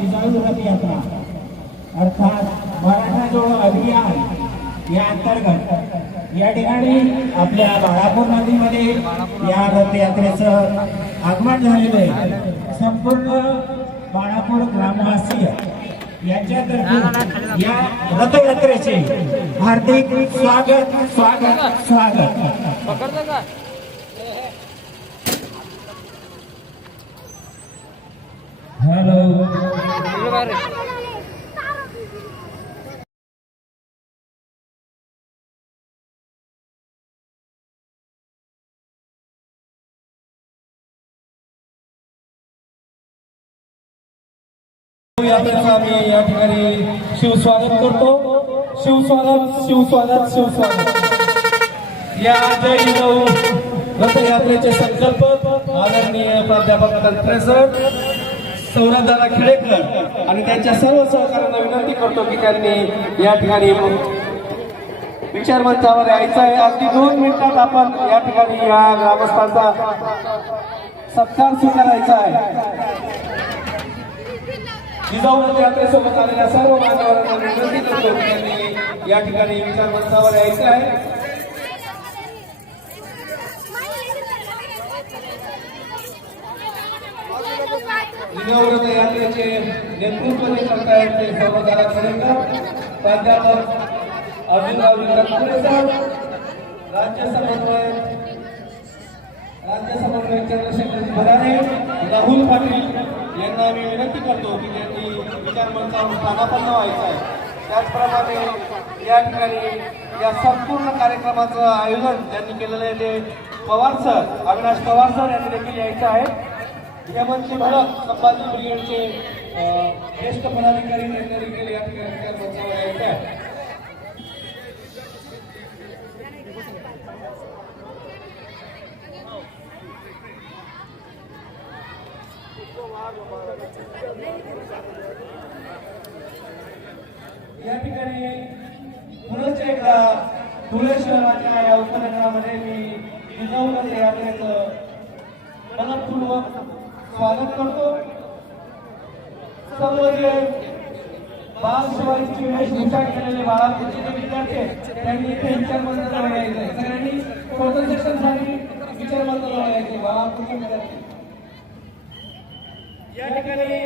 जिजाऊ रथयात्रा अर्थात मराठा जोडो अभियान या अंतर्गत या ठिकाणी आपल्या बाळापूर नदीमध्ये या रथयात्रेचं आगमन झालेलं आहे. संपूर्ण बाळापूर ग्रामवासीय यांच्यातर्फे या रथयात्रेचे हार्दिक स्वागत स्वागत स्वागत. हॅलो. यात्रेचं आम्ही या ठिकाणी शिवस्वागत करतो. शिवस्वागत शिवस्वागत शिवस्वागत. या जय जिजाऊ रथयात्रेचे संकल्प आदरणीय प्राध्यापक सर सौरभदादा खेडेकर आणि त्यांच्या सर्व सहकाऱ्यांना विनंती करतो की त्यांनी या ठिकाणी विचार मंचावर यायचं आहे. अगदी दोन मिनिटात आपण या ठिकाणी या ग्रामस्थांचा सत्कार स्वीकारायचा आहे. जिजाऊ यात्रेसोबत आलेल्या सर्व मान्यवरांना विनंती करतो की त्यांनी या ठिकाणी विचार मंचावर यायचं आहे. जिजाऊ यात्रेचे नेतृत्व जे करतायत ते सर्वदारा खरेकर प्राध्यापक अर्जुनराव विक्रमपुरे सर राज्य समन्वय राज्य समन्वय चंद्रशेखर भराने राहुल पाटील यांना मी विनंती करतो की त्यांनी विचार मंचावर स्थानापन्न व्हायचं आहे. त्याचप्रमाणे या ठिकाणी या संपूर्ण कार्यक्रमाचं आयोजन त्यांनी केलेलं आहे ते पवार सर अविनाश पवार सर यांनी देखील यायचं आहे. यमनची भडक संभाजी ब्रिगेडचे ज्येष्ठ पदाधिकारी यांनी देखील या ठिकाणी मंचावर यायचं आहे या ठिकाणी पुनश्च एकदा धुळे शहराच्या या उपनगरामध्ये मी जिजाऊ रथ यात्रेचं मनपूर्वक स्वागत करतो. सर्व जे बाल शिवाजीची वेशभूषा केलेले बाळापूरचे जे विद्यार्थी आहेत त्यांनी इथे विचार मंचाला यायचे सगळ्यांनी फोटो सेशनसाठी विचार मंचाला बाळापूरचे विद्यार्थी. या ठिकाणी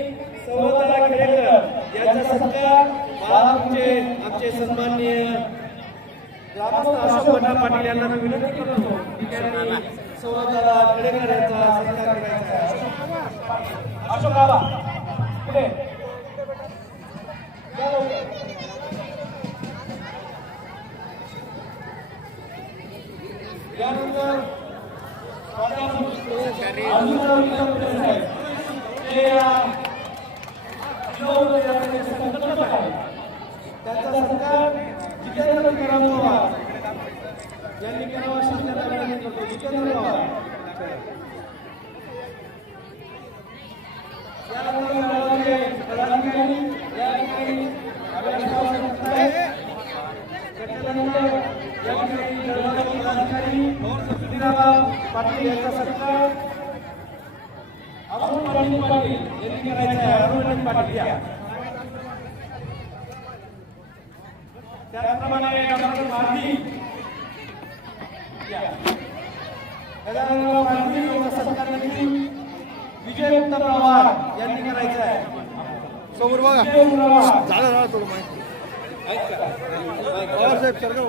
सौरभदादा खेडेकर यांचा सत्कार बाळापूरचे आमचे सन्माननीय ग्रामस्थ अशोक पाटील यांना विनंती करतो की त्यांनी सौरभदादा खेडेकर यांचा सत्कार करायचा आहे. अशोक बाबा पुढे. यानंतर त्यांचा सत्कार जितेंद्र यांनी करावा शब्दाचा विनंती करतो जितेंद्र पवार यानंतर मेळाव्याचे पदाधिकारी या ठिकाणी आपल्या सभासद आहेत. त्याच्यानंतर या ठिकाणी जळगावचे पदाधिकारी सुधीराबाब पाटील यांचा सत्कार अरुण पाटील पाटील यांनी करायचा आहे अरुण पाटील या त्याचप्रमाणे डॉक्टर मारती या. गजाननराव मारती यांचा सत्कार देखील विजय उत्तम पवार यांनी करायचा आहे. समोर बघा. विजय पवार झालं ना थोडं माहिती. पवार साहेब सरकार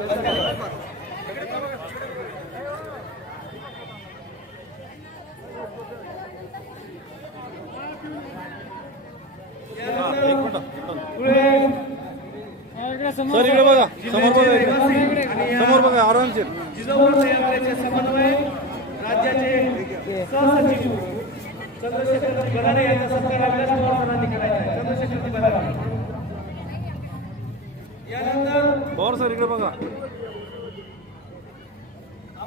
पुढे. सर इकडे बघा. समोर बघा. समोर बघा आरामशीर. जिजाऊ यात्रेचे समन्वय राज्याचे सहसचिव. चंद्रशेखर बराडे यांचा सत्कार आपल्या पवारांनी करायचा आहे. चंद्रशेखर बराडे यानंतर पवार सर इकडे बघा.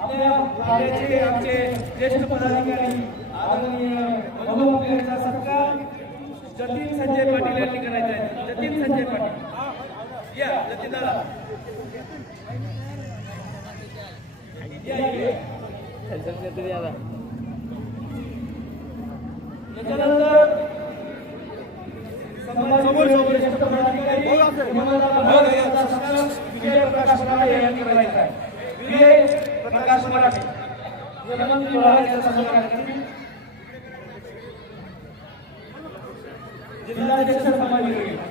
आपल्या राज्याचे आमचे ज्येष्ठ पदाधिकारी आदरणीय मधुमुख यांचा सत्कार जतीन संजय पाटील यांनी करायचा आहे. जतीन संजय पाटील. या जतीन दादा या इकडे. त्याच्यानंतर समाजाचे ज्येष्ठ पदाधिकारी विमलदादा भोर यांचा सत्कार विजय प्रकाश मराठे यांनी करायचा आहे विजय प्रकाश मराठे यशवंत महाराज यांचा सत्कार करतील. जिल्हाध्यक्ष समाजसेवक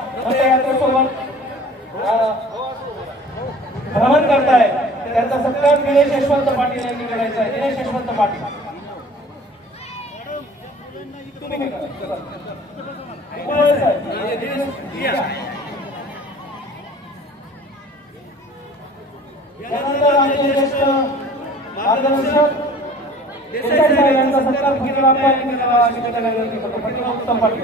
रथयात्रेसोबत भ्रमण करताय. त्यांचा सत्कार दिनेश यशवंत पाटील यांनी करायचा आहे. दिनेश यशवंत पाटील. तुम्ही आमचे ज्येष्ठ मार्गदर्शक देसाई साहेब यांचा सत्कार यांनी करावा अशी विनंती करतो उत्तम पाटील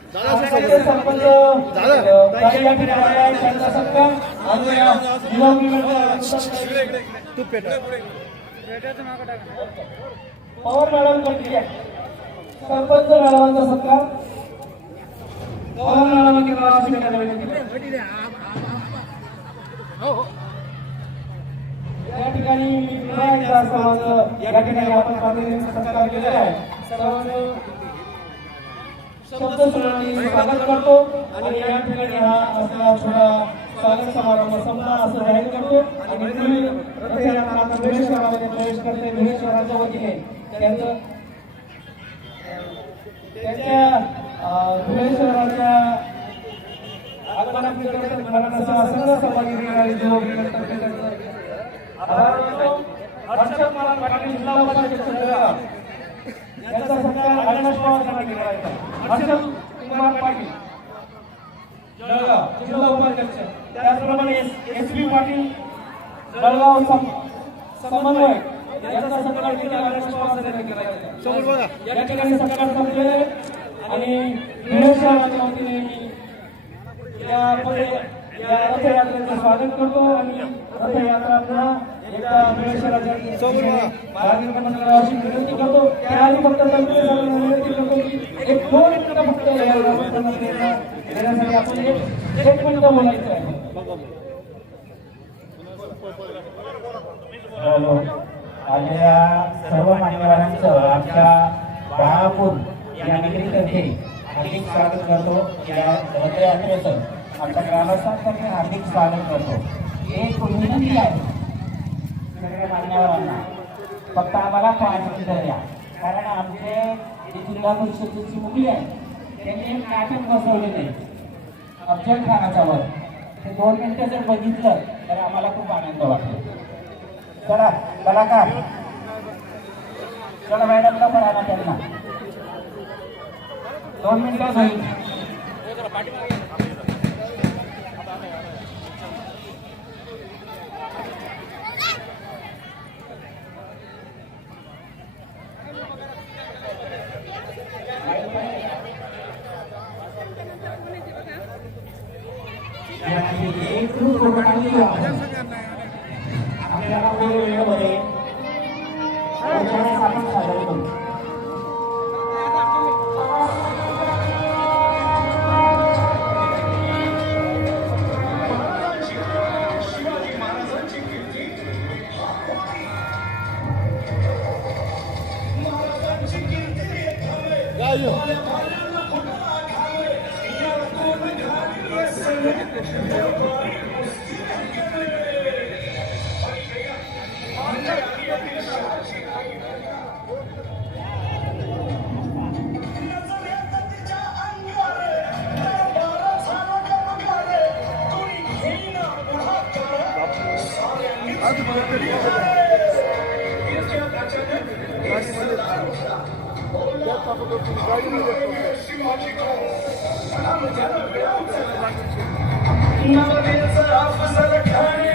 सरपंच काही या ठिकाणी आले त्यांचा सत्कार युवा तू पेटा पवार मॅडम या. सरपंच मॅडमांचा सत्कार पवार विनंती या ठिकाणी मी पुन्हा एकदा सर्वांचं या ठिकाणी आपण सत्कार केलेला आहे सर्वांचं शब्द सुनावणी स्वागत करतो आणि या ठिकाणी हा असला छोटा स्वागत समारंभ संपला असं जाहीर करतो. आणि रथयात्रा आता प्रवेश करते. धुळेश्वराच्या वतीने. त्यांचं त्यांच्या भुवनेश्वराच्या सहभागी जो हर्षद पाटील जिल्हा यांचा सत्कार अविनाश पवार यांना केला आहे. हर्षद कुमार पाटील. जळगाव जिल्हा उपाध्यक्ष. त्याचप्रमाणे एस बी पाटील जळगाव सम- समन्वय. यांचा सत्कार देखील केला. या ठिकाणी सत्कार संपलेले आहे. आणि धुळे शहराच्या वतीने मी या पुढे या रथयात्रेचं स्वागत करतो आणि रथयात्रा पुन्हा एकदा अशी विनंती करतो. त्याआधी फक्त तंत्र साहेबांना विनंती करतो की एक दोन फक्त या देण्यासाठी आपण एक एक बोलायचं आहे. हॅलो. सर्व मान्यवरांचं आमच्या बाळापूर या नगरीतर्फे हार्दिक स्वागत करतो. या रथयात्रेचं आमच्या ग्रामस्थांतर्फे हार्दिक स्वागत करतो. एक विनंती आहे सगळ्या मान्यवरांना. फक्त आम्हाला पाच मिनिटं द्या कारण आमचे जिल्हा परिषदेची मुली आहे त्यांनी एक नाटक बसवलेलं आहे. अफजल खानाच्या वर. ते दोन मिनिटं जर बघितलं तर आम्हाला खूप आनंद वाटतो. चला कलाकार. चला मॅडमला पण आला त्यांना. दोन मिनिटं होईल Welcome. आपण सादर करू Did you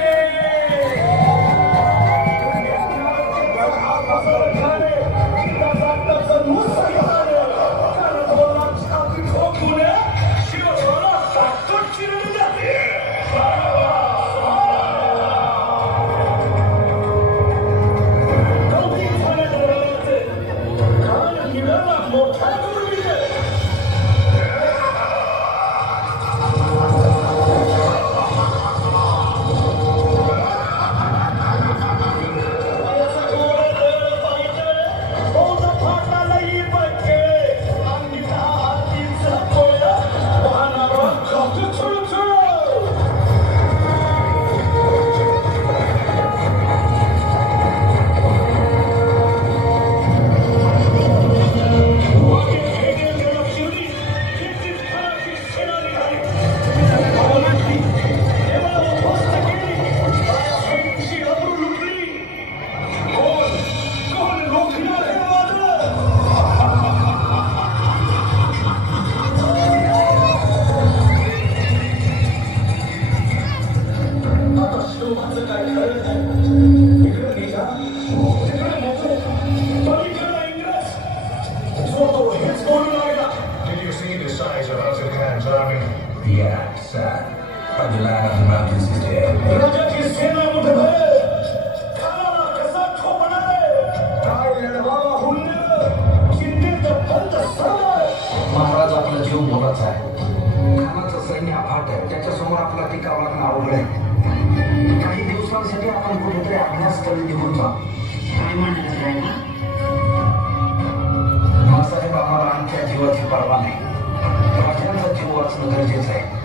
বোঝা যায়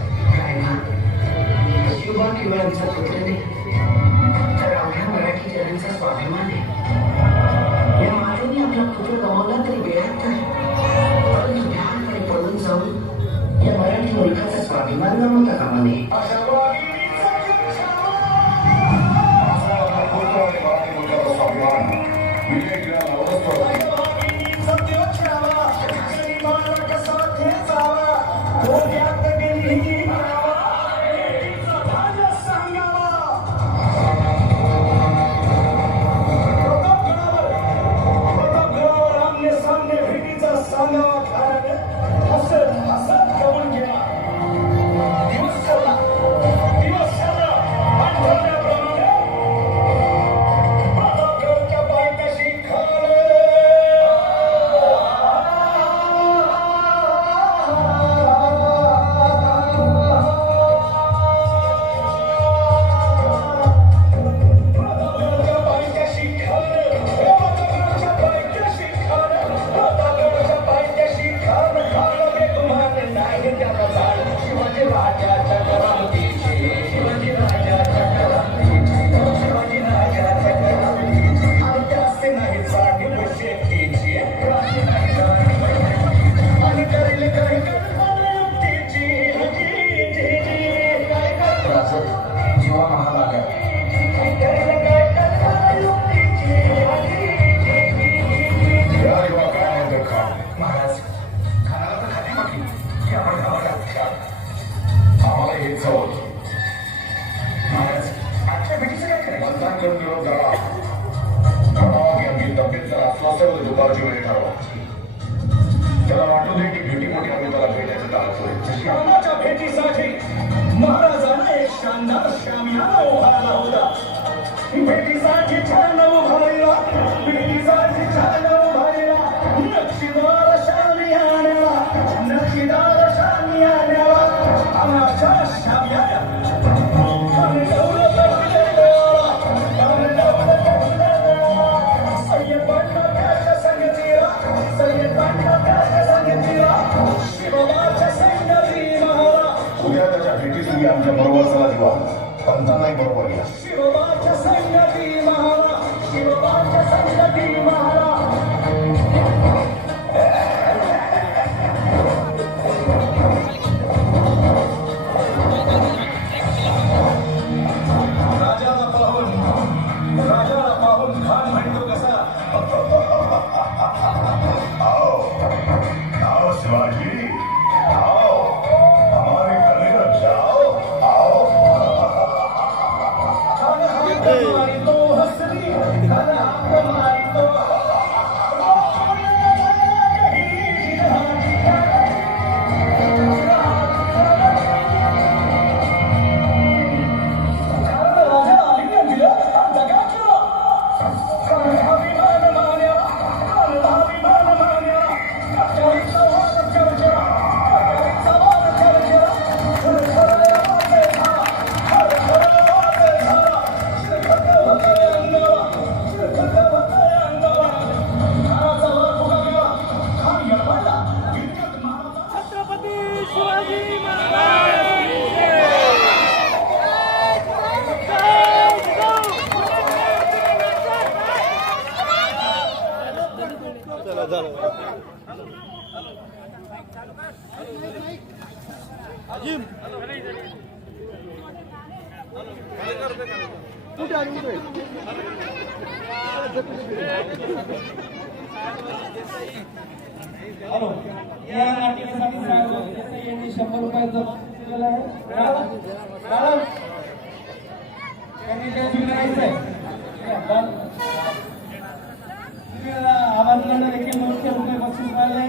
त्यांनी ते देखील दोनशे रुपये बक्षीस मिळाले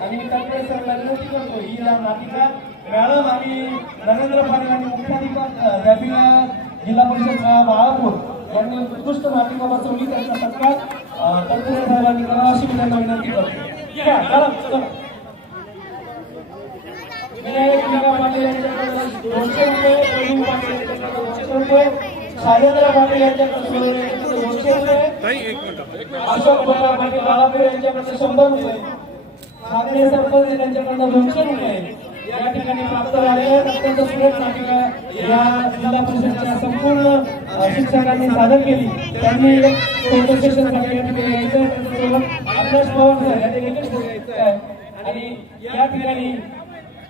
आणि मी तत्पर सरला विनंती करतो ही नाटिका मॅडम आणि नरेंद्र पाटील आणि मुख्याधिकार जिल्हा परिषद बाळापूर यांनी उत्कृष्ट नाटिका बसवली. त्यांचा सत्कार साहेबांनी करावा अशी मी त्यांना विनंती करतो या, मॅडम, चला. विनायक मीरा पाटील यांच्याकडे दोनशे रुपये प्रवीण पाटील यांच्याकडे दोनशे रुपये शैलेंद्र पाटील यांच्याकडे दोनशे रुपये अशोक बळा पाटील बाळापूर यांच्याकडे शंभर रुपये सागरे सरपंच यांच्याकडनं दोनशे रुपये या ठिकाणी प्राप्त झाले आहेत. अत्यंत सुरेख नाटिका या जिल्हा परिषदच्या संपूर्ण शिक्षकांनी सादर केली. त्यांनी एक फोटो यायचं. त्यांच्यासोबत अविनाश पवार सर यांनी. आणि या ठिकाणी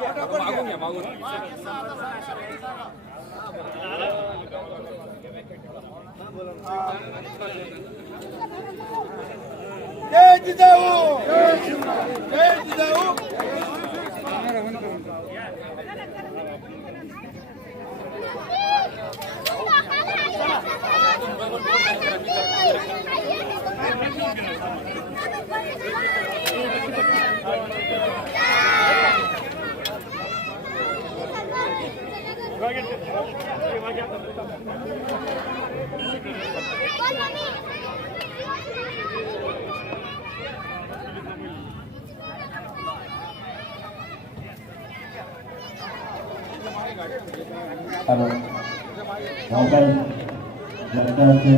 마공이야 마공 예 지자우! 예 지자우! 예, મોબાઈલ જનતા છે